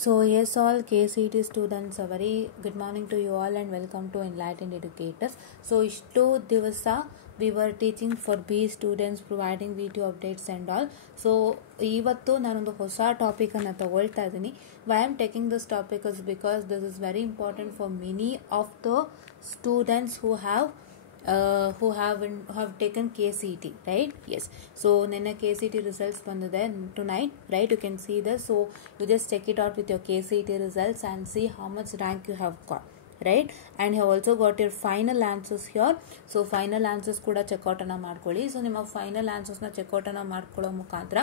So yes, all KCET students, a very good morning to you all and welcome to Enlightened Educators. So ishtu divasa we were teaching for B students, providing video updates and all. So ivattu nanondu hosa topic anna tagolta idini. Why I am taking this topic is because this is very important for many of the students who have taken KCET, right? Yes. So nenne KCET results bandide tonight, right? You can see this. So you just check it out with your KCET results and see how much rank you have got, right? And you have also got your final answers here. So final answers kuda check out anna ಮಾಡ್ಕೊಳ್ಳಿ. So ನಿಮ್ಮ final answers na check out anna ಮಾಡ್ಕೊಳ್ಳೋ ಮುಖಾಂತರ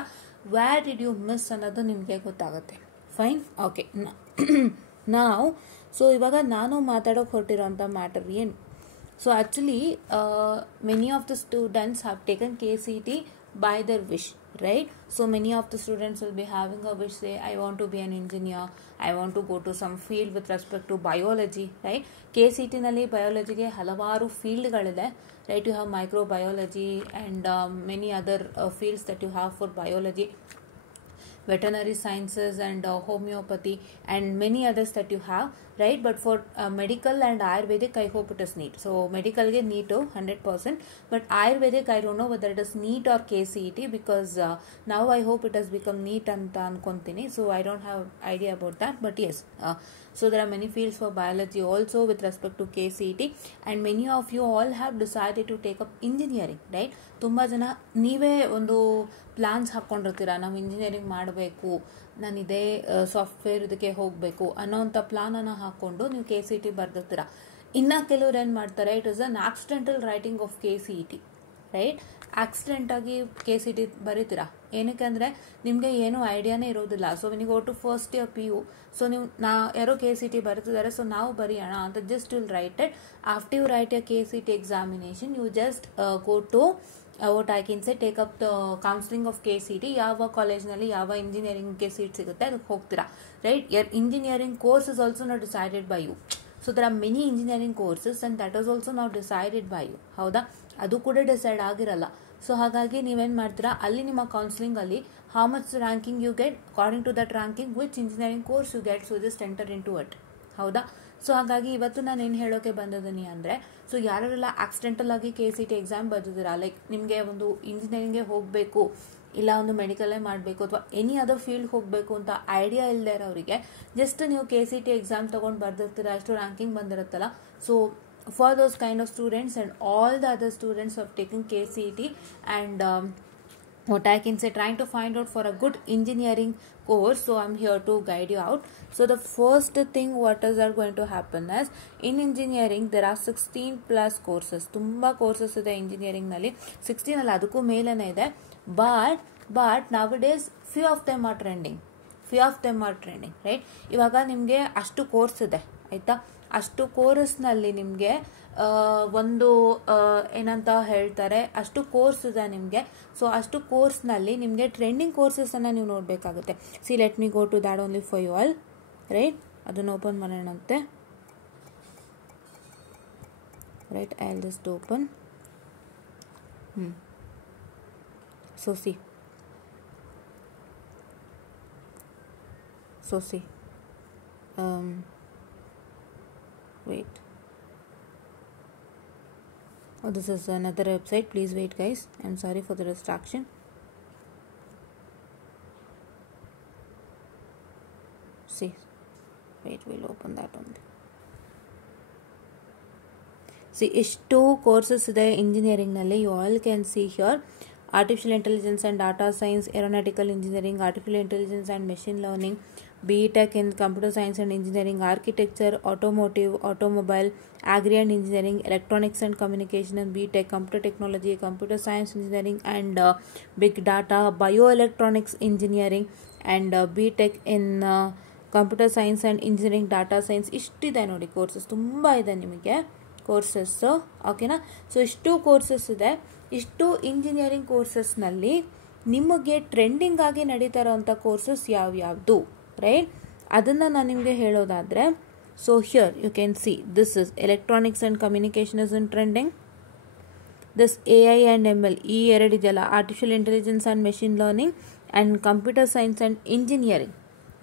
where did you miss ಅನ್ನೋದು ನಿಮಗೆ ಗೊತ್ತಾಗುತ್ತೆ. Fine? Okay. Now so ಇವಾಗ ನಾನು ಮಾತಾಡೋಕೆ ಹೊರಟಿರೋಂಥ ಮ್ಯಾಟರ್ ಏನು. So actually many of the students have taken KCET by their wish, right? So many of the students will be having a wish, say I want to be an engineer, I want to go to some field with respect to biology, right? KCET nalli biology ge halavaru field galide, right? You have microbiology and many other fields that you have for biology, veterinary sciences and homeopathy and many others that you have, right? But for medical and Ayurvedic, I hope it is NEET. So medical ge NEET 100%, but Ayurvedic I don't know whether it is NEET or KCET because now I hope it has become NEET anta ankontini. So I don't have idea about that, but yes, so there are many fields for biology also with respect to KCET, and many of you all have decided to take up engineering, right? ತುಂಬ ಜನ ನೀವೇ ಒಂದು plants ಹಾಕ್ಕೊಂಡಿರ್ತೀರ, ನಾವು engineering ಮಾಡಬೇಕು, ನಾನು ಇದೇ software ಇದಕ್ಕೆ ಹೋಗಬೇಕು ಅನ್ನೋಂಥ ಪ್ಲಾನನ್ನು ಹಾಕ್ಕೊಂಡು ನೀವು KCET ಬರ್ದಿರ್ತೀರ. ಇನ್ನು ಕೆಲವ್ರು ಏನು ಮಾಡ್ತಾರೆ, it is an accidental writing of KCET, right? ಆಕ್ಸಿಡೆಂಟಾಗಿ KCET ಬರೀತೀರಾ. ಏನಕ್ಕೆ ಅಂದರೆ ನಿಮಗೆ ಏನೂ ಐಡಿಯಾನೇ ಇರೋದಿಲ್ಲ. So when you go to first year PU, so ನೀವು ಯಾರೋ KCET ಬರ್ತಿದ್ದಾರೆ, ಸೊ ನಾವು ಬರೆಯೋಣ ಅಂತ just will write it. After you write your KCET examination, you just go to what I can say, take up the counseling of KCET. ಯಾವ ಕಾಲೇಜ್ನಲ್ಲಿ ಯಾವ ಇಂಜಿನಿಯರಿಂಗ್ಗೆ seat ಸಿಗುತ್ತೆ ಅದಕ್ಕೆ ಹೋಗ್ತೀರಾ, right? Your engineering course is also not decided by you. So there are many engineering courses and that is also not decided by you, ಹೌದಾ? ಅದು ಕೂಡ decide ಆಗಿರಲ್ಲ. ಸೊ ಹಾಗಾಗಿ ನೀವೇನು ಮಾಡ್ತೀರಾ, ಅಲ್ಲಿ ನಿಮ್ಮ ಕೌನ್ಸಿಲಿಂಗಲ್ಲಿ how much ranking you get, according to that ranking which engineering course you get, so just enter into it, ಹೌದಾ? ಸೊ ಹಾಗಾಗಿ ಇವತ್ತು ನಾನು ಏನು ಹೇಳೋಕೆ ಬಂದಿದ್ದೀನಿ ಅಂದರೆ, ಸೊ ಯಾರೆಲ್ಲ ಆಕ್ಸಿಡೆಂಟಲ್ ಆಗಿ KCET ಎಕ್ಸಾಮ್ ಬರ್ದಿದ್ದೀರಾ, ಲೈಕ್ ನಿಮಗೆ ಒಂದು ಇಂಜಿನಿಯರಿಂಗ್ಗೆ ಹೋಗಬೇಕು, ಇಲ್ಲ ಒಂದು ಮೆಡಿಕಲೇ ಮಾಡಬೇಕು ಅಥವಾ ಎನಿ ಅದರ್ ಫೀಲ್ಡ್ ಹೋಗಬೇಕು ಅಂತ ಐಡಿಯಾ ಇಲ್ಲದೆ ಇರೋರಿಗೆ ಜಸ್ಟ್ ನೀವು KCET ಎಕ್ಸಾಮ್ ತೊಗೊಂಡು ಬರ್ದಿರ್ತೀರ, ಅಷ್ಟು ರ್ಯಾಂಕಿಂಗ್ ಬಂದಿರುತ್ತಲ್ಲ. So for those kind of students and all the other students of taking KCET and what I can say, trying to find out for a good engineering course, so I'm here to guide you out. So the first thing what is going to happen is, in engineering there are 16 plus courses. ತುಂಬಾ courses ಇದೆ engineering ನಲ್ಲಿ, 16 ಅಲ್ಲ ಅದಕ್ಕೂ ಮೇಲೇನೆ ಇದೆ. but nowadays few of them are trending, right? ಇವಾಗ ನಿಮಗೆ ಅಷ್ಟು ಕೋರ್ಸ್ ಇದೆ, ಆಯ್ತಾ? ಅಷ್ಟು ಕೋರ್ಸ್ನಲ್ಲಿ ನಿಮಗೆ ಒಂದು ಏನಂತ ಹೇಳ್ತಾರೆ, ಅಷ್ಟು ಕೋರ್ಸ್ ಇದೆ ನಿಮಗೆ. ಸೊ ಅಷ್ಟು ಕೋರ್ಸ್ನಲ್ಲಿ ನಿಮಗೆ ಟ್ರೆಂಡಿಂಗ್ ಕೋರ್ಸಸನ್ನು ನೀವು ನೋಡಬೇಕಾಗುತ್ತೆ. See let me go to that only for you all, right? ಅದನ್ನು ಓಪನ್ ಮಾಡೋಣಂತೆ, right? I will just open. So see wait, oh this is another website, please wait guys, I'm sorry for the distraction. See, wait, we'll open that only. See, ishtu courses ಇದೆ engineering ನಲ್ಲಿ, you all can see here: artificial intelligence and data science, aeronautical engineering, artificial intelligence and machine learning, BTech in computer science and engineering, architecture, automotive, automobile, agri and engineering, electronics and communication and BTech, computer technology, computer science engineering and big data, bioelectronics engineering and BTech in computer science and engineering, data science. ಇಷ್ಟಿದೆ ನೋಡಿ courses, ತುಂಬ ಇದೆ ನಿಮಗೆ courses, ಓಕೆನಾ? So ಇಷ್ಟು courses ಇದೆ. ಇಷ್ಟು engineering ಕೋರ್ಸಸ್ನಲ್ಲಿ ನಿಮಗೆ trending ಆಗಿ ನಡೀತಾ ಇರೋವಂಥ ಕೋರ್ಸಸ್ ಯಾವ್ಯಾವುದು, ರೈಟ್? ಅದನ್ನು ನಾನು ನಿಮಗೆ ಹೇಳೋದಾದರೆ, so here you can see this is electronics and communication is in trending. This AI and ML, ಈ ಎರಡಿದೆಯಲ್ಲ, artificial intelligence and machine learning and computer science and engineering,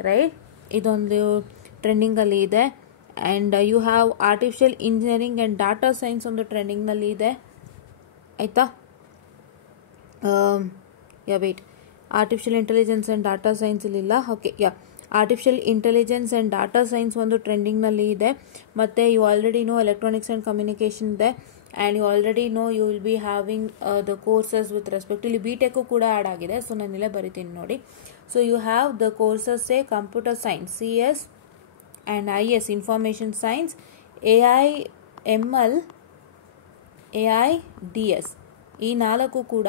right? ಇದೊಂದು ಟ್ರೆಂಡಿಂಗಲ್ಲಿ ಇದೆ. And you have artificial engineering and data science ಒಂದು ಟ್ರೆಂಡಿಂಗ್ನಲ್ಲಿ ಇದೆ, ಆಯಿತಾ. Wait, artificial intelligence and data science ಇಲ್ಲಿಲ್ಲ. Okay, artificial intelligence and data science ಒಂದು ಟ್ರೆಂಡಿಂಗ್ನಲ್ಲಿ ಇದೆ. ಮತ್ತು you already know electronics and communication ಇದೆ. And you already know you will be having the courses with respect, ಇಲ್ಲಿ BTech ಕೂಡ add ಆಗಿದೆ. So ನಾನು ಇಲ್ಲೇ ಬರಿತೀನಿ ನೋಡಿ. So you have the courses computer science, CS and IS information science, AI ML, AI DS, ಈ 4 ಕೂಡ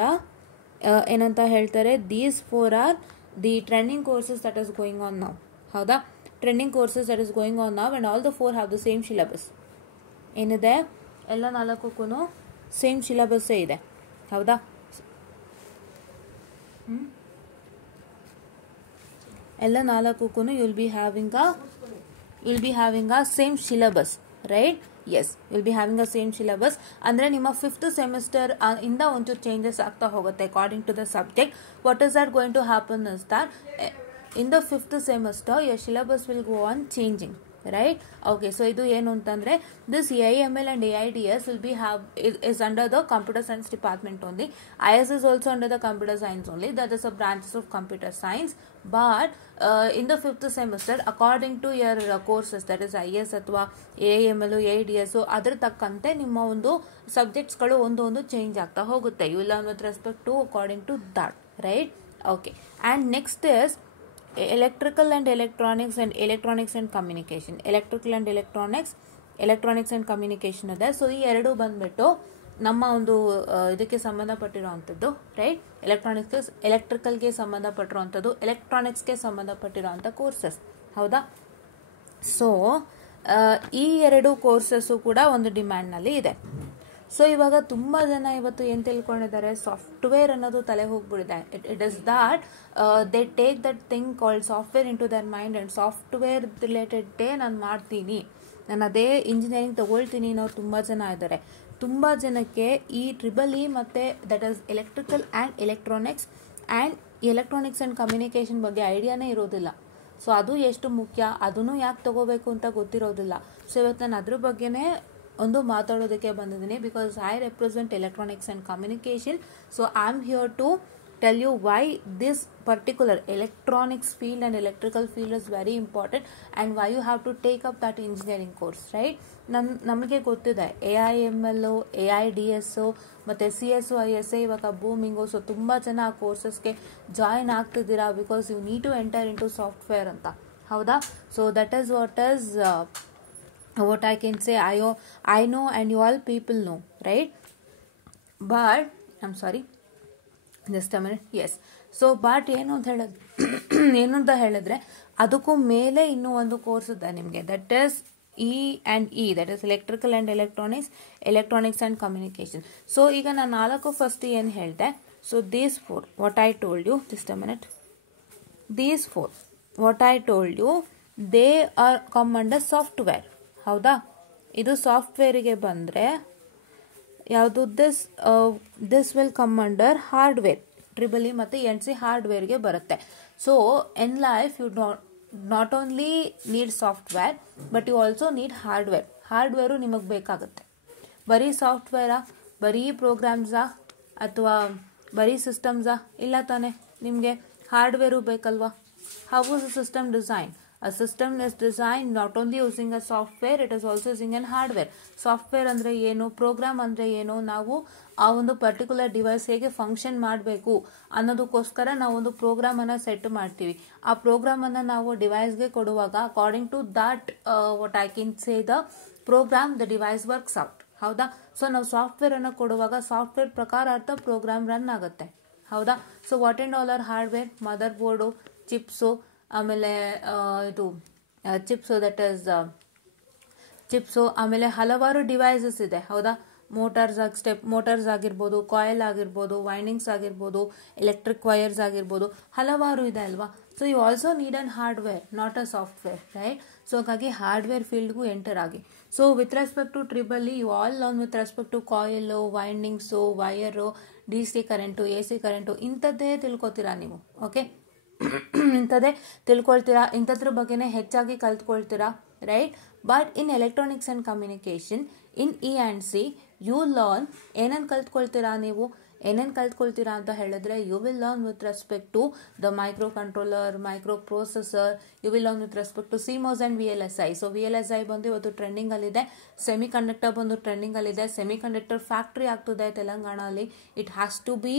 ಏನಂತ ಹೇಳ್ತಾರೆ, these 4 are the trending courses that is going on now. ಹೌದಾ, trending courses that is going on now and all the 4 have the same syllabus. ಏನಿದೆ, ಎಲ್ಲ 4ಕ್ಕೂ same ಸಿಲೆಬಸ್ಸೇ ಇದೆ. ಹೌದಾ, ಎಲ್ಲ 4ಕ್ಕೂ will be having a same syllabus, right. Yes, will be having a same syllabus. ಅಂದರೆ ನಿಮ್ಮ 5th ಸೆಮಿಸ್ಟರ್ ಇಂದ ಒಂಚೂರು ಚೇಂಜಸ್ ಆಗ್ತಾ ಹೋಗುತ್ತೆ according to the subject. What is that going to happen is that in the 5th semester your syllabus will go on changing, right? Okay, so idu ಏನು ಅಂತಂದ್ರೆ this AIML and AIDS will be is under the computer science department only. IS is also under the computer science only, that is a branches of computer science. But in the 5th semester according to your courses, that is IS ಅಥವಾ AIML AIDS, ಅದರ ತಕ್ಕಂತೆ ನಿಮ್ಮ ಒಂದು subjects ಗಳು ಒಂದು change ಆಗ್ತಾ ಹೋಗುತ್ತೆ. You will learn with respect to according to that, right? Okay, and next is electrical and electronics and communication. electronics and communication ಇದೆ. ಸೊ ಈ ಎರಡು ಬಂದ್ಬಿಟ್ಟು ನಮ್ಮ ಒಂದು ಇದಕ್ಕೆ ಸಂಬಂಧಪಟ್ಟಿರುವಂಥದ್ದು, ರೈಟ್. ಎಲೆಕ್ಟ್ರಿಕಲ್ಗೆ ಸಂಬಂಧಪಟ್ಟಿರುವಂಥದ್ದು, ಎಲೆಕ್ಟ್ರಾನಿಕ್ಸ್ಗೆ ಸಂಬಂಧಪಟ್ಟಿರುವಂಥ ಕೋರ್ಸಸ್. ಹೌದಾ, ಸೊ ಈ ಎರಡು ಕೋರ್ಸಸ್ಸು ಕೂಡ ಒಂದು ಡಿಮ್ಯಾಂಡ್ನಲ್ಲಿ ಇದೆ. ಸೊ ಇವಾಗ ತುಂಬ ಜನ ಇವತ್ತು ಏನು ತಿಳ್ಕೊಂಡಿದ್ದಾರೆ, ಸಾಫ್ಟ್ವೇರ್ ಅನ್ನೋದು ತಲೆ ಹೋಗ್ಬಿಡಿದೆ. It is that they take that thing called software into their mind and software ರಿಲೇಟೆಡ್ಡೇ ನಾನು ಮಾಡ್ತೀನಿ, ನಾನು ಅದೇ ಇಂಜಿನಿಯರಿಂಗ್ ತಗೊಳ್ತೀನಿ ಅನ್ನೋರು ತುಂಬ ಜನ ಇದ್ದಾರೆ. ತುಂಬ ಜನಕ್ಕೆ ಈ EEE ಮತ್ತು that is electrical and electronics and communication ಬಗ್ಗೆ ಐಡಿಯಾನೇ ಇರೋದಿಲ್ಲ. ಸೊ ಅದು ಎಷ್ಟು ಮುಖ್ಯ, ಅದನ್ನು ಯಾಕೆ ತಗೋಬೇಕು ಅಂತ ಗೊತ್ತಿರೋದಿಲ್ಲ. ಸೊ ಇವತ್ತು ನಾನು ಅದ್ರ ಬಗ್ಗೆನೇ ಒಂದು ಮಾತಾಡೋದಕ್ಕೆ ಬಂದಿದ್ದೀನಿ, because I represent electronics and communication. So I am here to tell you why this particular electronics field and electrical field is very important and why you have to take up that engineering course, right? ನಮಗೆ ಗೊತ್ತಿದೆ AIML, AIDS ಮತ್ತು CS, ISA ಇವಾಗ ಬೂಮಿಂಗು. So ತುಂಬ ಜನ ಆ ಕೋರ್ಸಸ್ಗೆ join ಆಗ್ತಿದ್ದೀರಾ because you need to enter into software ಅಂತ. ಹೌದಾ, so that is what I can say. I know and you all people know, right? But I'm sorry, just a minute. Yes, so but ಏನು ಅಂತ ಹೇಳಿದ್ರೆ ಅದಕ್ಕೂ ಮೇಲೆ ಇನ್ನೂ ಒಂದು course ಇದೆ ನಿಮಗೆ, that is E&E, that is electrical and electronics and communication. So ಈಗ ನಾನು 4 ಫಸ್ಟ್ ಏನು ಹೇಳಿದೆ, so these 4 what I told you, just a minute, these 4 what I told you, they are come under software. ಹೌದಾ, ಇದು ಸಾಫ್ಟ್ವೇರಿಗೆ ಬಂದರೆ ಯಾವುದು, this will come under hardware. EEE ಮತ್ತು NC ಹಾರ್ಡ್ವೇರ್ಗೆ ಬರುತ್ತೆ. So in life you not only need software but you also need hardware ನಿಮಗೆ ಬೇಕಾಗುತ್ತೆ. ಬರೀ ಸಾಫ್ಟ್ವೇರಾ, ಬರೀ ಪ್ರೋಗ್ರಾಮ್ಸಾ ಅಥವಾ ಬರೀ ಸಿಸ್ಟಮ್ಸಾ? ಇಲ್ಲ ತಾನೆ, ನಿಮಗೆ ಹಾರ್ಡ್ವೇರು ಬೇಕಲ್ವಾ. How is a system design? A system is designed not only using a software, it is also using an hardware. Software ಅಂದರೆ ಏನು, ಪ್ರೋಗ್ರಾಮ್ ಅಂದರೆ ಏನು, ನಾವು ಆ ಒಂದು ಪರ್ಟಿಕ್ಯುಲರ್ ಡಿವೈಸ್ ಹೇಗೆ ಫಂಕ್ಷನ್ ಮಾಡಬೇಕು ಅನ್ನೋದಕ್ಕೋಸ್ಕರ ನಾವು ಒಂದು ಪ್ರೋಗ್ರಾಮನ್ನು ಸೆಟ್ ಮಾಡ್ತೀವಿ. ಆ ಪ್ರೋಗ್ರಾಮನ್ನು ನಾವು ಡಿವೈಸ್ಗೆ ಕೊಡುವಾಗ according to that what I can say the program the device works out. ಹೌದಾ, ಸೊ ನಾವು ಸಾಫ್ಟ್ವೇರನ್ನು ಕೊಡುವಾಗ ಸಾಫ್ಟ್ವೇರ್ ಪ್ರಕಾರ ಅರ್ಥ ಪ್ರೋಗ್ರಾಮ್ ರನ್ ಆಗುತ್ತೆ. ಹೌದಾ, so what and all are hardware, mother board, chips, ಆಮೇಲೆ ಇದು ಚಿಪ್ಸು, ದಟ್ ಈಸ್ ಚಿಪ್ಸು, ಆಮೇಲೆ ಹಲವಾರು ಡಿವೈಸಸ್ ಇದೆ. ಹೌದಾ, ಮೋಟಾರ್ಸ್ ಆಗಿರ್ಬೋದು, ಕಾಯಿಲ್ ಆಗಿರ್ಬೋದು, ವೈಂಡಿಂಗ್ಸ್ ಆಗಿರ್ಬೋದು, ಎಲೆಕ್ಟ್ರಿಕ್ ವೈರ್ಸ್ ಆಗಿರ್ಬೋದು, ಹಲವಾರು ಇದೆ ಅಲ್ವಾ. So you also need an hardware, not a software, right. So ಹಾಗಾಗಿ ಹಾರ್ಡ್ವೇರ್ ಫೀಲ್ಡ್ಗೂ ಎಂಟರ್ ಆಗಿ. So with respect to EEE you all learn with respect to coil, windings, wire, DC current, AC current, ಇಂಥದ್ದೇ ತಿಳ್ಕೊತೀರಾ ನೀವು. Okay, ಇಂಥದ್ದೇ ತಿಳ್ಕೊಳ್ತೀರಾ, ಇಂಥದ್ರ ಬಗ್ಗೆನೇ ಹೆಚ್ಚಾಗಿ ಕಲ್ತ್ಕೊಳ್ತೀರಾ, right. But in electronics and communication in E&C you learn ಏನೇನು ಕಲ್ತ್ಕೊಳ್ತೀರಾ, ನೀವು ಏನೇನು ಕಲ್ತ್ಕೊಳ್ತೀರಾ ಅಂತ ಹೇಳಿದ್ರೆ you will learn with respect to the microcontroller, microprocessor, you will learn with respect to CMOS and VLSI. So VLSI ಬಂದು ಇವತ್ತು ಟ್ರೆಂಡಿಂಗಲ್ಲಿದೆ, semi conductor ಬಂದು ಟ್ರೆಂಡಿಂಗಲ್ಲಿದೆ. ಸೆಮಿ ಕಂಡಕ್ಟರ್ ಫ್ಯಾಕ್ಟ್ರಿ ಆಗ್ತಿದೆ ತೆಲಂಗಾಣಲ್ಲಿ. It has to be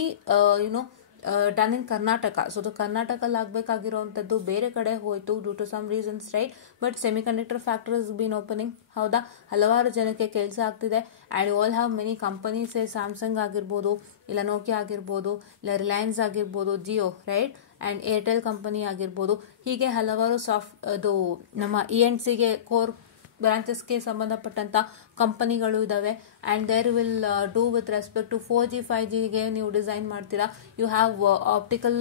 done in Karnataka. So ಅದು ಕರ್ನಾಟಕಲ್ಲಿ ಆಗಬೇಕಾಗಿರೋವಂಥದ್ದು ಬೇರೆ ಕಡೆ ಹೋಯಿತು due to some reasons, right. But semiconductor factories been opening, ಹೌದಾ, ಹಲವಾರು ಜನಕ್ಕೆ ಕೆಲಸ ಆಗ್ತಿದೆ. And you all have many companies, Samsung ಆಗಿರ್ಬೋದು, ಇಲ್ಲ ನೋಕಿಯಾ ಆಗಿರ್ಬೋದು, ಇಲ್ಲ ರಿಲಯನ್ಸ್ ಆಗಿರ್ಬೋದು, Jio, right, and Airtel company ಆಗಿರ್ಬೋದು. ಹೀಗೆ ಹಲವಾರು ಅದು ನಮ್ಮ E&Cಗೆ ಕೋರ್ ಬ್ರಾಂಚಸ್ಗೆ ಸಂಬಂಧಪಟ್ಟಂಥ ಕಂಪನಿಗಳು ಇದ್ದಾವೆ. And there will do with respect to 4G 5Gಗೆ ನೀವು ಡಿಸೈನ್ ಮಾಡ್ತೀರಾ. ಯು ಹ್ಯಾವ್ ಆಪ್ಟಿಕಲ್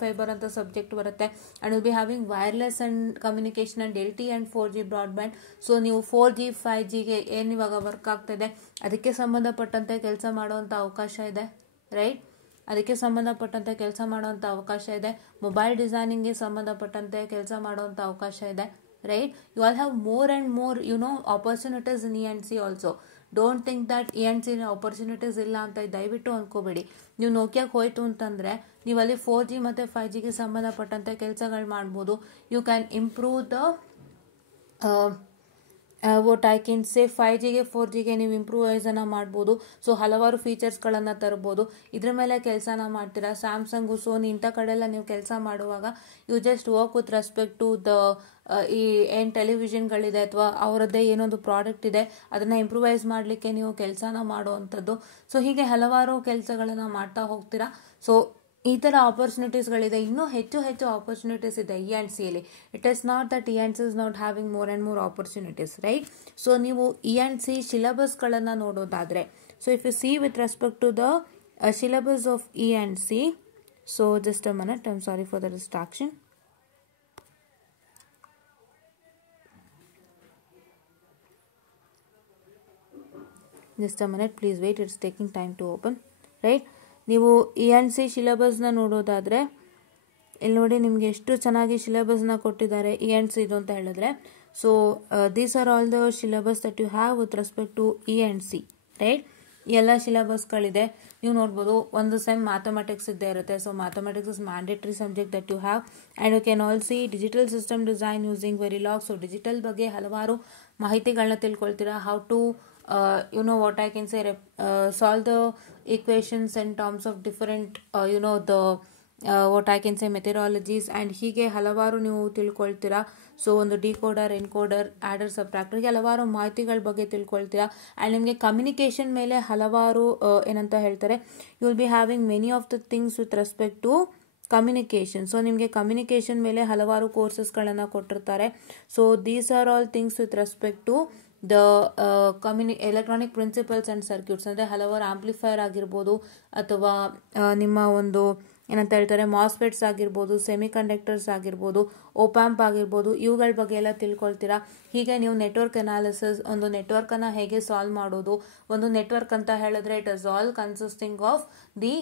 ಫೈಬರ್ ಅಂತ ಸಬ್ಜೆಕ್ಟ್ ಬರುತ್ತೆ. And will be having wireless and communication and LTE and 4G broadband. So ನೀವು 4G 5Gಗೆ ಏನು ಇವಾಗ ವರ್ಕ್ ಆಗ್ತಿದೆ ಅದಕ್ಕೆ ಸಂಬಂಧಪಟ್ಟಂತೆ ಕೆಲಸ ಮಾಡುವಂಥ ಅವಕಾಶ ಇದೆ, ರೈಟ್. ಅದಕ್ಕೆ ಸಂಬಂಧಪಟ್ಟಂತೆ ಕೆಲಸ ಮಾಡುವಂಥ ಅವಕಾಶ ಇದೆ. ಮೊಬೈಲ್ ಡಿಸೈನಿಂಗ್ಗೆ ಸಂಬಂಧಪಟ್ಟಂತೆ ಕೆಲಸ ಮಾಡುವಂಥ ಅವಕಾಶ ಇದೆ, right. You all have more and more opportunities in E&C also. Don't think that E&C opportunities ಇಲ್ಲ ಅಂತ ದಯವಿಟ್ಟು ಅನ್ಕೋಬೇಡಿ. ನೀವು ನೋಕಿಯಾಗೆ ಹೋಯ್ತು ಅಂತಂದ್ರೆ ನೀವು ಅಲ್ಲಿ 4G ಮತ್ತು 5Gಗೆ ಸಂಬಂಧಪಟ್ಟಂತೆ ಕೆಲಸಗಳು ಮಾಡ್ಬೋದು. You can improve the what I can say 5Gಗೆ 4Gಗೆ ನೀವು ಇಂಪ್ರೂವೈಸನ್ನು ಮಾಡ್ಬೋದು. ಸೊ ಹಲವಾರು ಫೀಚರ್ಸ್ಗಳನ್ನು ತರ್ಬೋದು. ಇದ್ರ ಮೇಲೆ ಕೆಲಸನ ಮಾಡ್ತೀರಾ. ಸ್ಯಾಮ್ಸಂಗು, ಸೋನಿ ಇಂಥ ಕಡೆ ಎಲ್ಲ ನೀವು ಕೆಲಸ ಮಾಡುವಾಗ you just work with respect to the ಈ ಏನು ಟೆಲಿವಿಷನ್ಗಳಿದೆ ಅಥವಾ ಅವರದ್ದೇ ಏನೊಂದು ಪ್ರಾಡಕ್ಟ್ ಇದೆ ಅದನ್ನು ಇಂಪ್ರೂವೈಸ್ ಮಾಡಲಿಕ್ಕೆ ನೀವು ಕೆಲಸನ ಮಾಡುವಂಥದ್ದು. ಸೊ ಹೀಗೆ ಹಲವಾರು ಕೆಲಸಗಳನ್ನು ಮಾಡ್ತಾ ಹೋಗ್ತೀರಾ. ಸೊ ಈ ಥರ ಆಪರ್ಚುನಿಟೀಸ್ಗಳಿದೆ, ಇನ್ನೂ ಹೆಚ್ಚು ಹೆಚ್ಚು ಆಪರ್ಚುನಿಟೀಸ್ ಇದೆ E&Cಯಲ್ಲಿ. It is not that E&C is not having more and more opportunities, right. So ನೀವು E&C ಸಿಲೆಬಸ್ಗಳನ್ನು ನೋಡೋದಾದರೆ, so if you see with respect to the syllabus of E&C, so just a minute, I am sorry for the distraction. Just a minute, please wait, it's taking time to open, right. ನೀವು E&C ಸಿಲೆಬಸ್ನ ನೋಡೋದಾದರೆ ಇಲ್ಲಿ ನೋಡಿ, ನಿಮಗೆ ಎಷ್ಟು ಚೆನ್ನಾಗಿ ಸಿಲೆಬಸ್ನ ಕೊಟ್ಟಿದ್ದಾರೆ E&C ಇದು ಅಂತ ಹೇಳಿದ್ರೆ. So these are all the syllabus that you have with respect to E&C, right. ಎಲ್ಲ ಸಿಲೆಬಸ್ಗಳಿದೆ ನೀವು ನೋಡ್ಬೋದು. ಒಂದು ಸೆಮ್ ಮ್ಯಾಥಮೆಟಿಕ್ಸ್ ಇದ್ದೇ ಇರುತ್ತೆ. So mathematics is mandatory subject that you have. And you can all see digital system design using Verilog. So digital ಬಗ್ಗೆ ಹಲವಾರು ಮಾಹಿತಿಗಳನ್ನ ತಿಳ್ಕೊಳ್ತೀರಾ. How to what I can say, solve the equations in terms of different the what I can say methodologies. And ಹೀಗೆ ಹಲವಾರು ನೀವು ತಿಳ್ಕೊಳ್ತೀರಾ. So ಒಂದು decoder, encoder, adder, subtractor, ಹಲವಾರು ಮಾಹಿತಿಗಳ ಬಗ್ಗೆ ತಿಳ್ಕೊಳ್ತೀರಾ. ಆ್ಯಂಡ್ ನಿಮಗೆ ಕಮ್ಯುನಿಕೇಷನ್ ಮೇಲೆ ಹಲವಾರು ಏನಂತ ಹೇಳ್ತಾರೆ, you will be having many of the things with respect to communication. So ನಿಮಗೆ ಕಮ್ಯುನಿಕೇಷನ್ ಮೇಲೆ ಹಲವಾರು ಕೋರ್ಸಸ್ಗಳನ್ನು ಕೊಟ್ಟಿರ್ತಾರೆ. So these are all things with respect to the electronic principles and circuits. ಅಂದರೆ ಹಲವಾರು ಆಂಪ್ಲಿಫೈರ್ ಆಗಿರ್ಬೋದು ಅಥವಾ ನಿಮ್ಮ ಒಂದು ಏನಂತ ಹೇಳ್ತಾರೆ ಮಾಸ್ಫೆಟ್ಸ್ ಆಗಿರ್ಬೋದು, ಸೆಮಿ ಕಂಡಕ್ಟರ್ಸ್ ಆಗಿರ್ಬೋದು, ಓಪ್ಯಾಂಪ್ ಆಗಿರ್ಬೋದು, ಇವುಗಳ ಬಗ್ಗೆ ಎಲ್ಲ ತಿಳ್ಕೊಳ್ತೀರಾ. ಹೀಗೆ ನೀವು ನೆಟ್ವರ್ಕ್ ಅನಾಲಿಸಿಸ್, ಒಂದು ನೆಟ್ವರ್ಕನ್ನು ಹೇಗೆ ಸಾಲ್ವ್ ಮಾಡೋದು. ಒಂದು ನೆಟ್ವರ್ಕ್ ಅಂತ ಹೇಳಿದ್ರೆ it is all consisting of the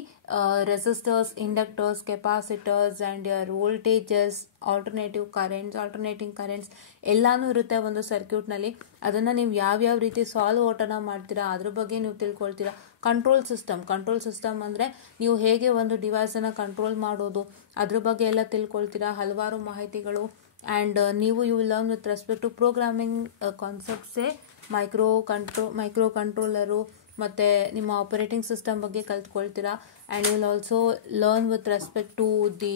resistors, inductors, capacitors and your voltages, alternating currents ಎಲ್ಲಾನು ಇರುತ್ತೆ ಒಂದು ಸರ್ಕ್ಯೂಟ್ನಲ್ಲಿ. ಅದನ್ನು ನೀವು ಯಾವ್ಯಾವ ರೀತಿ ಸಾಲ್ವ್ ಔಟನ್ನು ಮಾಡ್ತೀರಾ ಅದ್ರ ಬಗ್ಗೆ ನೀವು ತಿಳ್ಕೊಳ್ತೀರಾ. ಕಂಟ್ರೋಲ್ ಸಿಸ್ಟಮ್ ಅಂದರೆ ನೀವು ಹೇಗೆ ಒಂದು ಡಿವೈಸನ್ನು ಕಂಟ್ರೋಲ್ ಮಾಡೋದು ಅದ್ರ ಬಗ್ಗೆ ಎಲ್ಲ ತಿಳ್ಕೊಳ್ತೀರಾ. ಹಲವಾರು ಮಾಹಿತಿಗಳು. ಆ್ಯಂಡ್ ನೀವು you will learn with respect to programming ಕಾನ್ಸೆಪ್ಟ್ಸೇ ಮೈಕ್ರೋ ಕಂಟ್ರೋಲರು ಮತ್ತು ನಿಮ್ಮ ಆಪರೇಟಿಂಗ್ ಸಿಸ್ಟಮ್ ಬಗ್ಗೆ ಕಲ್ತ್ಕೊಳ್ತೀರಾ. And you will also learn with respect to the